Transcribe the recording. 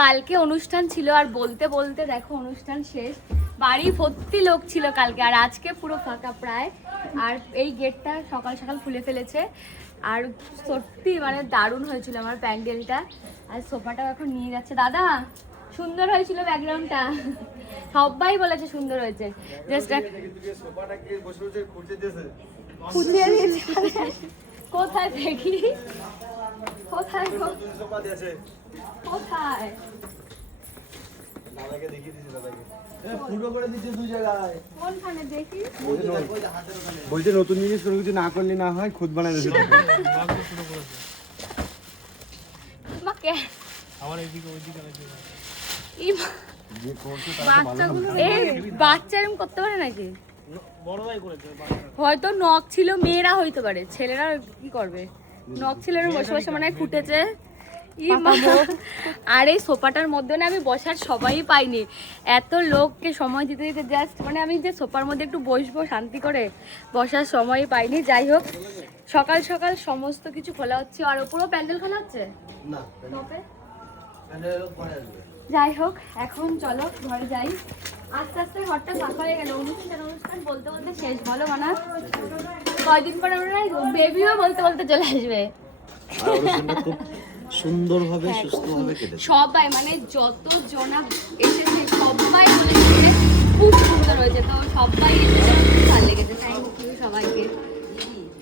কালকে অনুষ্ঠান ছিল আর বলতে বলতে দেখো অনুষ্ঠান শেষ। বাড়ি ভর্তি লোক ছিল কালকে, আর আজকে পুরো ফাঁকা প্রায়। আর এই গেটটা সকাল সকাল খুলে ফেলেছে। আর সত্যি মানে দারুণ হয়েছিল আমার প্যান্ডেলটা। আর সোফাটাও এখন নিয়ে যাচ্ছে দাদা। সুন্দর হয়েছিল ব্যাকগ্রাউন্ডটা, সবাই বলেছে সুন্দর হয়েছে। জাস্ট খুঁজে দিয়েছে কোথায় দেখি, কোথায় কোথায় কোনখানে দেখি? বলছে নতুন জিনিস কোনো কিছু না করলে না হয়, খুদ বানাই দিয়েছে। বাচ্চা এরকম করতে পারে নাকি? হয়তো নখ ছিল, মেয়েরা হইতে পারে, ছেলেরা কি করবে? নখ ছিল বসে বসে মনে হয় ফুটেছে। আর এই সোফাটার মধ্যে না আমি বসার সবাই পাইনি, এত লোককে সময় দিতে দিতে জাস্ট মানে আমি যে সোফার মধ্যে একটু বসবো শান্তি করে, বসার সময় পাইনি। যাই হোক, সকাল সকাল সমস্ত কিছু খোলা হচ্ছে। আর পুরো প্যান্ডেল খোলা হচ্ছে না? যাই হোক, এখন চলো ঘরে যাই। আস্তে আস্তে ঘরটা ফাঁকা হয়ে গেল। অনুষ্ঠান বলতে বলতে শেষ, বলো মানা? কয়দিন পর আমরা বেবিও বলতে বলতে চলে আসবে। সুন্দরভাবে সুস্থভাবে কেটেছে সবাই, মানে যত জনা এসেছে সবাই বলেছে খুব সুন্দর হয়েছে। তো সবাই এসেছে, ভালো লেগেছে। থ্যাংক ইউ সবাইকে।